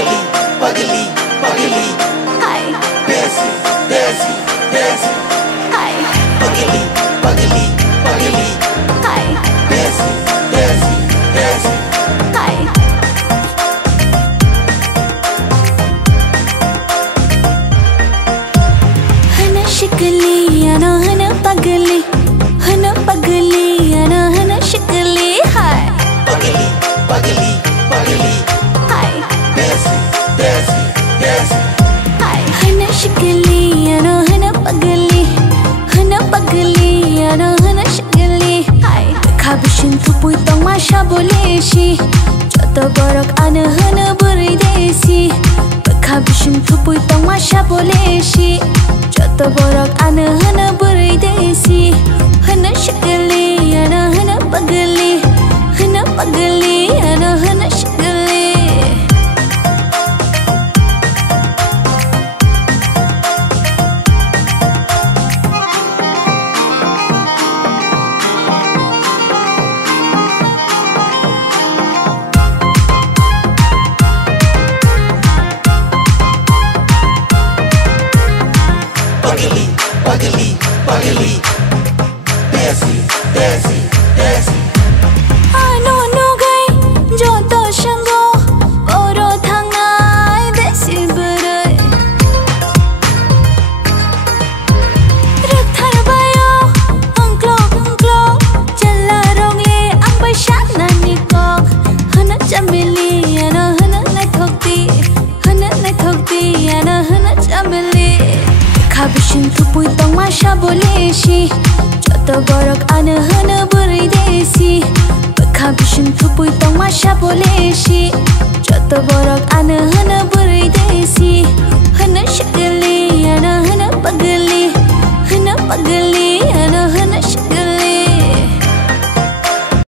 पगली पगली पगली हाय देसी देसी देसी हाय पगली पगली पगली हाय देसी देसी देसी हाय हन शिकली अना हन पगली अना हन शिकली हाय पगली पगली पगली हाय देसी देसी देसी हाय हन शिकली अना हन पगली अना हन शिकली हाय खाबिशिन थुपुई तong masha boleshi joto borok ana hana burai desi खाबिशिन थुपुई तong masha boleshi joto borok ana hana burai desi hana शिकली अना हन पगली अना हन शिकली पगली पगली पगली देसी देसी देसी ano nugai joto shango oro thangnai desi burai rathar bayo angklo challa rongle ang bai shat na ni kok hana chamili ana hana nai thokti ana hana chamili खाबिशिन थुपुई तong masha boleshi joto borok ana hana burai desi खाबिशिन थुपुई तong masha boleshi joto borok ana hana burai desi